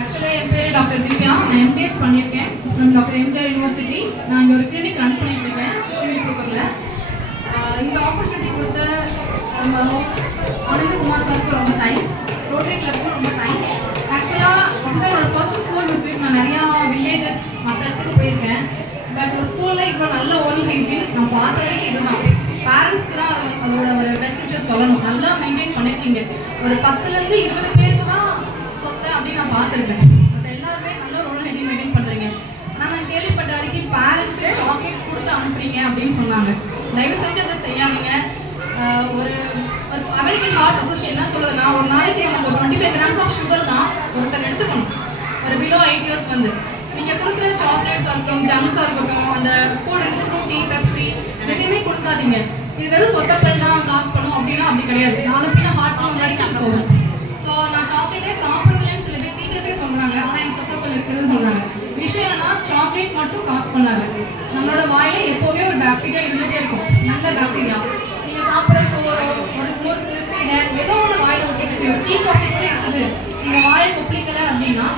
ஆக்சுவலாக என் பேர் டாக்டர் திவ்யா. நான் எம்பிஎஸ் பண்ணியிருக்கேன் ஃப்ரம் டாக்டர் எம்ஜிஆர் யூனிவர்சிட்டி. நான் இங்கே ஒரு கிளினிக் ரன் பண்ணிட்டு இருக்கேன் சிவிலிபுத்தூரில். இந்த ஆப்பர்ச்சுனிட்டி கொடுத்த நம்ம ஆனந்தகுமார் சாருக்கு ரொம்ப தேங்க்ஸ், ரோட்டரி கிளப்புக்கும் ரொம்ப தேங்க்ஸ். ஆக்சுவலாக அப்படிதான் ஒரு ஃபர்ஸ்ட் ஸ்கூல் விசிட். நான் நிறையா வில்லேஜஸ் மற்ற இடத்துக்கு போயிருக்கேன். பட் ஒரு ஸ்கூலில் இப்போ நல்ல ஓரல் ஹைஜீன் நான் பார்த்த வரைக்கும் இதுதான். பேரண்ட்ஸ்க்கு தான் அதோட ஒரு பெஸ்ட் விஷயம் சொல்லணும். நல்லா மெயின்டைன் பண்ணியிருக்கீங்க. ஒரு 10லேருந்து 20 பேருக்கு தான் சொத்தை அப்படின்னு நான் பார்த்துருக்கேன். மற்ற எல்லாருமே நல்ல ஓரல் ஹைஜீன் மெயின்டைன் பண்ணுறீங்க. ஆனால் நான் கேள்விப்பட்ட வரைக்கும் பேரண்ட்ஸு சாக்லேட்ஸ் கொடுத்து அனுப்புறீங்க அப்படின்னு சொன்னாங்க. தயவு செஞ்சு அதை செய்யாதீங்க. ஒரு ஒரு அமெரிக்கன் ஹார்ட் அசோசியேஷன் என்ன சொல்லுதுன்னா, ஒரு நாளைக்கு நமக்கு ஒரு 25 கிராம்ஸ் ஆஃப் சுகர் தான் ஒருத்தர் எடுத்துக்கணும் ஒரு பிலோ 8 இயர்ஸ் வந்து. நீங்கள் கொடுக்குற சாக்லேட்ஸாக இருக்கட்டும், ஜங்க்ஸாக இருக்கட்டும், அந்த கூல் ட்ரிங்க்ஸ், ஃப்ரூட்டி, பெப்சி எதுவுமே கொடுக்காதீங்க. இது வெறும் சொத்தக்கள் தான் காசு பண்ணும் அப்படின்னா அப்படி கிடையாது. 4 பின்ன ஹார்ட் வரைக்கும் போகும். ஸோ நான் சாக்லேட்டே சாப்பிட்றதுலேன்னு சில பேர் டீச்சர்ஸே சொல்கிறாங்க, ஆனால் எனக்கு சொத்தக்கள் இருக்குதுன்னு சொல்கிறாங்க. விஷயம் என்னன்னா, சாக்லேட் மட்டும் காசு பண்ணாங்க. நம்மளோட வாயில எப்போவுமே ஒரு பாக்டீரியா இருந்துகிட்டே இருக்கும், நல்ல பாக்டீரியா. நீங்கள் சாப்பிட்ற சோறோ ஒரு முறுக்கு சீடை ஏதோ ஒன்று வாயில் ஒட்டிட்டு ஒரு டீ காஃபி கூட இருக்குது, நீங்கள் வாயில் கொப்பளிக்கலை அப்படின்னா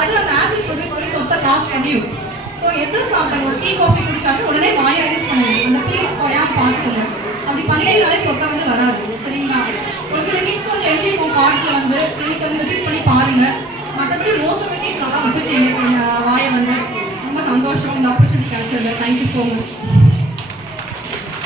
அது அந்த ஆசிட் ப்ரொடியூஸ் பண்ணி சொத்தை காசு பண்ணிடும். ஸோ எது சாப்பிட்டாங்க, ஒரு டீ காஃபி குடிச்சாலும் உடனே வாயை யூஸ் பண்ணுங்க. அந்த ப்ளீஸ் குறையாமல் பார்த்துக்கோங்க. அப்படி பண்ணினாலே சொத்தை வந்து வராது. சரிங்களா? ஒரு சில டிப்ஸ் வந்து எழுதிப்போம் கார்ட்ஸில் வந்து கிளினிக் வந்து விசிட் பண்ணி பாருங்கள். மற்றபடி மோஸ்ட் ஆஃப் த திங்ஸ் நல்லா வச்சுருக்கீங்க. வாயை வந்து ரொம்ப சந்தோஷம். இந்த ஆப்பர்ச்சுனிட்டி கிடைச்சது. Thank you so much.